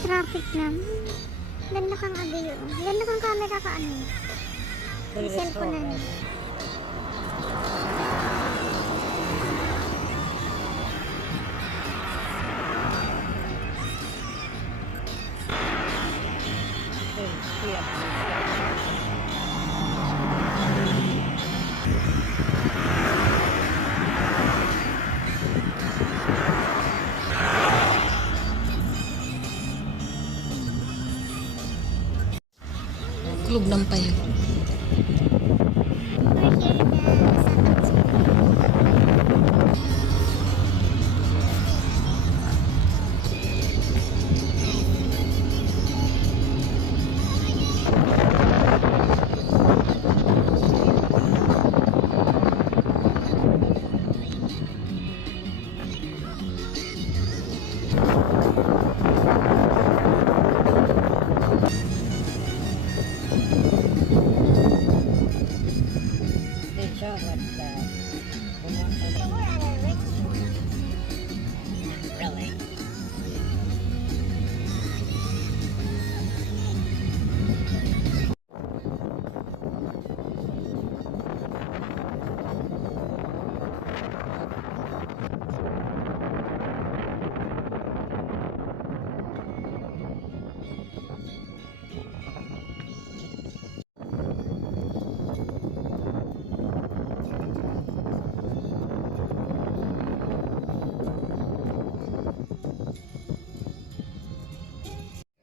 Traffic na. Ganda kang agayo. Ganda kang camera ka ano. Yung cellphone na. Klub ng payo. We're here in the Santa Cruz.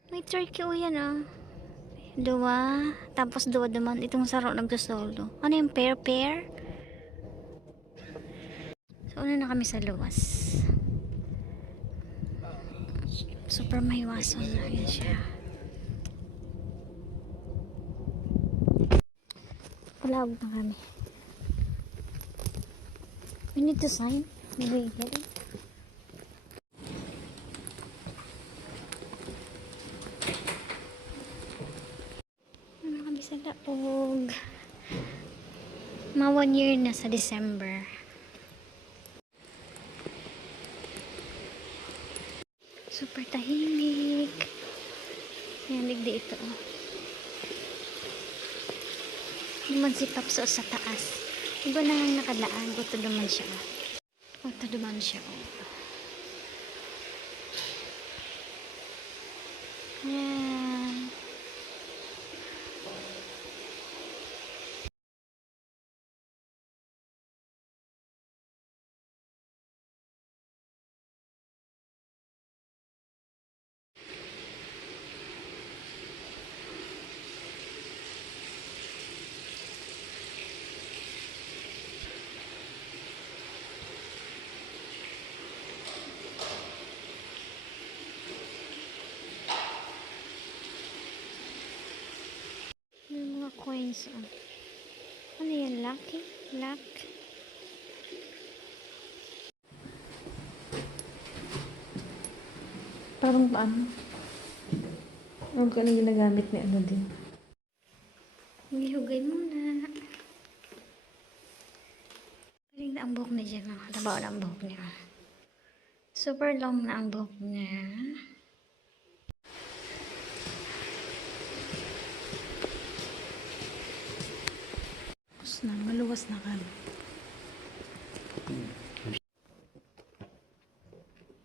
May turkey o yan ah. Dua. Tapos dua naman. Itong saro nagdosolo. Ano yung pair? So, una na kami sa luwas. Super mahiwason na. Yan siya. Palawag na kami. We need to sign. Maybe we get it. Sa Laog. Ma 1 year na sa December. Super tahimik. Ayan, digdi ito. Duman si Papso sa taas. Iba na lang nakalaan. Ito duman siya. Ito duman siya. Ayan. Coins. Ano yan? Lucky? Luck? Parang paano? Ano ka na ginagamit ni ano din? Ihugay muna. Galing na ang buhok niya dyan. Tabaw na ang buhok niya. Super long na ang buhok niya. Na, maluwas na kami.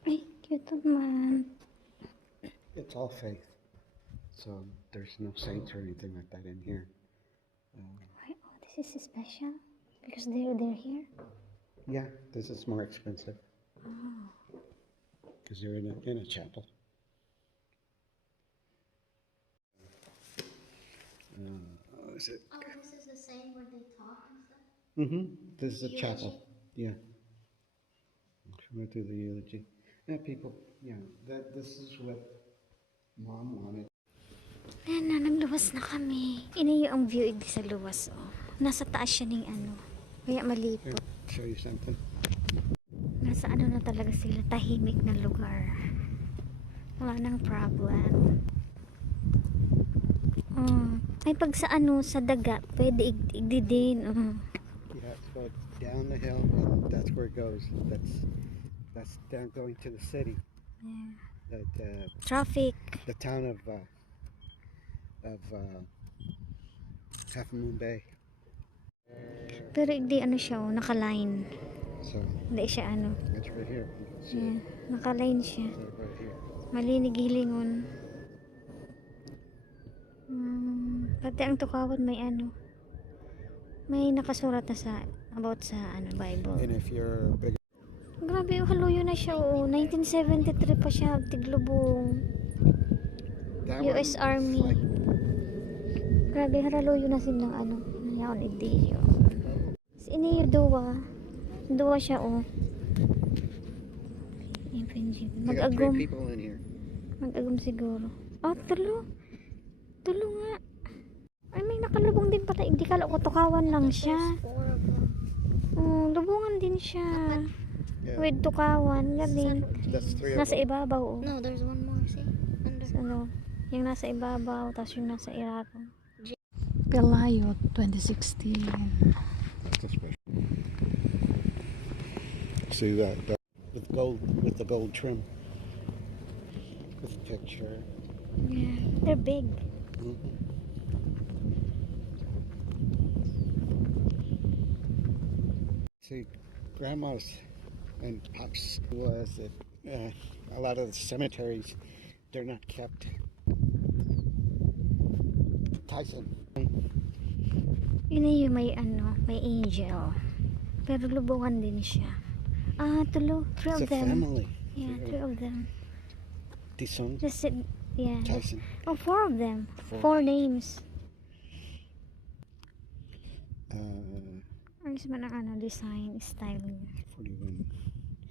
Ay, cute naman. It's all faith. So there's no saints or anything like that in here. Why, oh, this is special? Because they're here? Yeah, this is more expensive. Because they're in a chapel. Is it? Oh, this is the same where they talk and stuff? Mm-hmm. This is a Eulogy? chapel. Yeah. She went through the eulogy. Yeah, people. Yeah, this is what Mom wanted. Ayan na, nagluwas na kami. Inayo ang view igdi sa luwas, oh. Nasa taas siya ng ano. Kaya malipot. Here, show you something. Nasa ano na talaga sila, tahimik na lugar. Wala nang problem. Ay pag sa ano, sa dagat, pwede igdi din. Yeah, so it's down the hill and that's where it goes. That's That's down going to the city. Yeah. That Traffic. the town of Half Moon Bay. Pero hindi ano siya, oh, naka-line. So Hindi siya ano. it's right here. You can see Yeah, naka-line siya. it right here. Malinig hilingon. Pati ang Tukawan may ano. May nakasurat na sa about sa ano Bible. And if you're big, Grabe, haluyo na siya. Oo. 1973 pa siya. Tiglubong. that US one, Army. like, Grabe, haraluyo na silang ano. Nayaon ideyo. Ini yung duwa. Duwa siya, oh. they got three Mag-agum. people in here. Mag-agum siguro. Oh, tulo. Tulo nga. Ay, may nakalubong din pala. Hindi kala ko Tukawan lang siya. Oh, lubungan din siya. Yeah, With Tukawan. Galing. that's three of Nasa them. ibabaw, oh. No, there's one more. See? Under. Ano, yung nasa ibabaw, tapos yung nasa irako. Pelayot 2016. That's special. See that with the gold trim, with the picture. Yeah, they're big. See, grandma's and pops was that a lot of the cemeteries, they're not kept. Tyson. Yun na yung may ano, may angel. Pero lubungan din siya. Ah, tulo. Three It's of a them. family. Yeah, three of them. Tyson. Just sit, yeah. Tyson. Oh, four of them. Four. Four names. Ayos man ang ano, design, style niya. 41.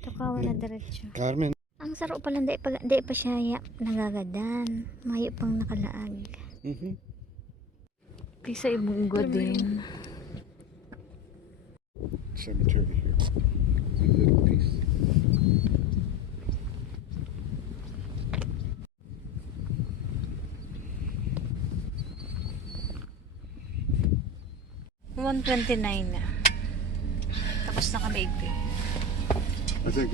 Tukawan na diretso. Carmen. Ang saro pala, di pa siya nagagadan. Mayo pang nakalaag. Mm-hmm. Pisa Ibunggo din. Cemetery here. A little piece. $129 na. Tapos na kami igti. I think.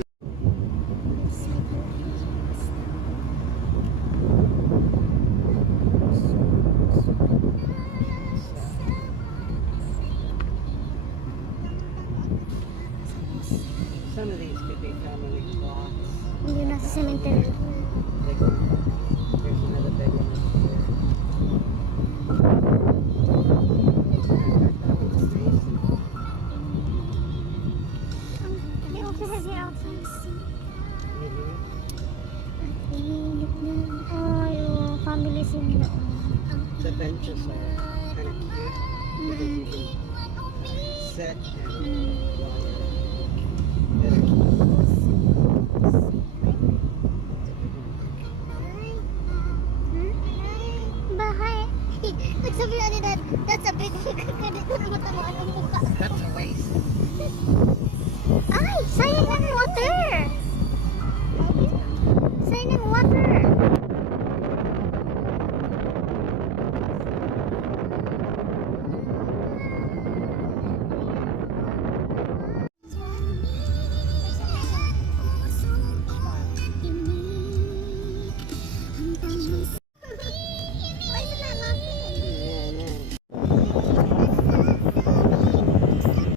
Some of these could be family plots. Hindi nasa cemetery. Big one. There's another big one up there. They also have it outside. Mhm. Init na. Oh, yung family scene na. The benches are kind of cute because you can sit and Bahay. Nagsabi na ni Dad, that's a big ganito na matamaan ang mukha. that's a waste.